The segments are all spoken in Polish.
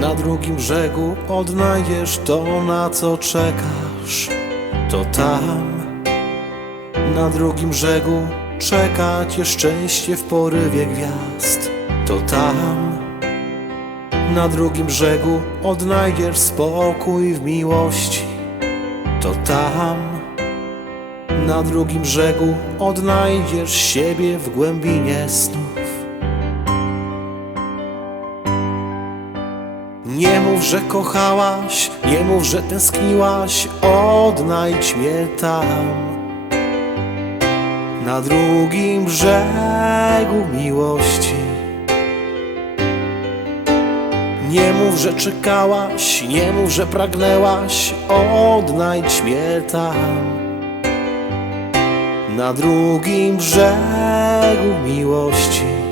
Na drugim brzegu odnajdziesz to, na co czekasz. To tam, na drugim brzegu czeka cię szczęście w porywie gwiazd. To tam, na drugim brzegu odnajdziesz spokój w miłości. To tam, na drugim brzegu odnajdziesz siebie w głębinie snów. Nie mów, że kochałaś, nie mów, że tęskniłaś, odnajdź mnie tam. Na drugim brzegu miłości. Nie mów, że czekałaś, nie mów, że pragnęłaś, odnajdź mnie tam. Na drugim brzegu miłości.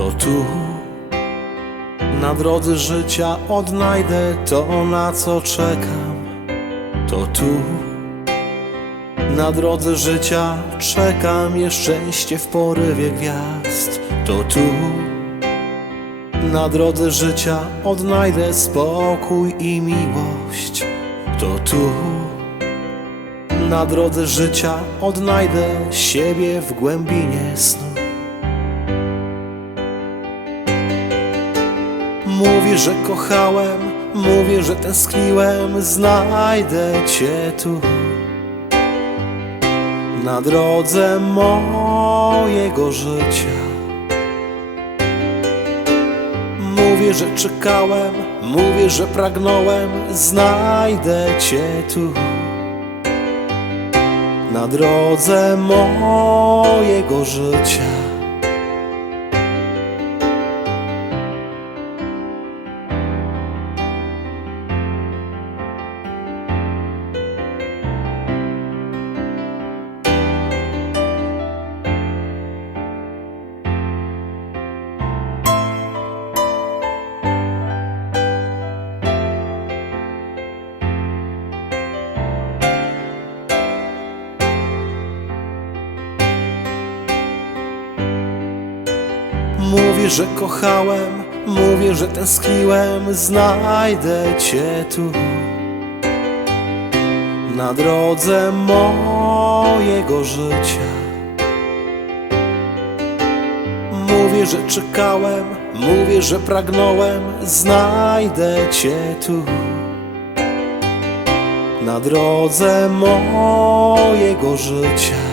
To tu, na drodze życia odnajdę to, na co czekam. To tu, na drodze życia czeka mnie szczęście w porywie gwiazd. To tu, na drodze życia odnajdę spokój i miłość. To tu, na drodze życia odnajdę siebie w głębinie snu. Mówię, że kochałem, mówię, że tęskniłem, znajdę Cię tu. Na drodze mojego życia. Mówię, że czekałem, mówię, że pragnąłem, znajdę Cię tu. Na drodze mojego życia. Mówię, że kochałem, mówię, że tęskniłem, znajdę Cię tu. Na drodze mojego życia. Mówię, że czekałem, mówię, że pragnąłem, znajdę Cię tu. Na drodze mojego życia.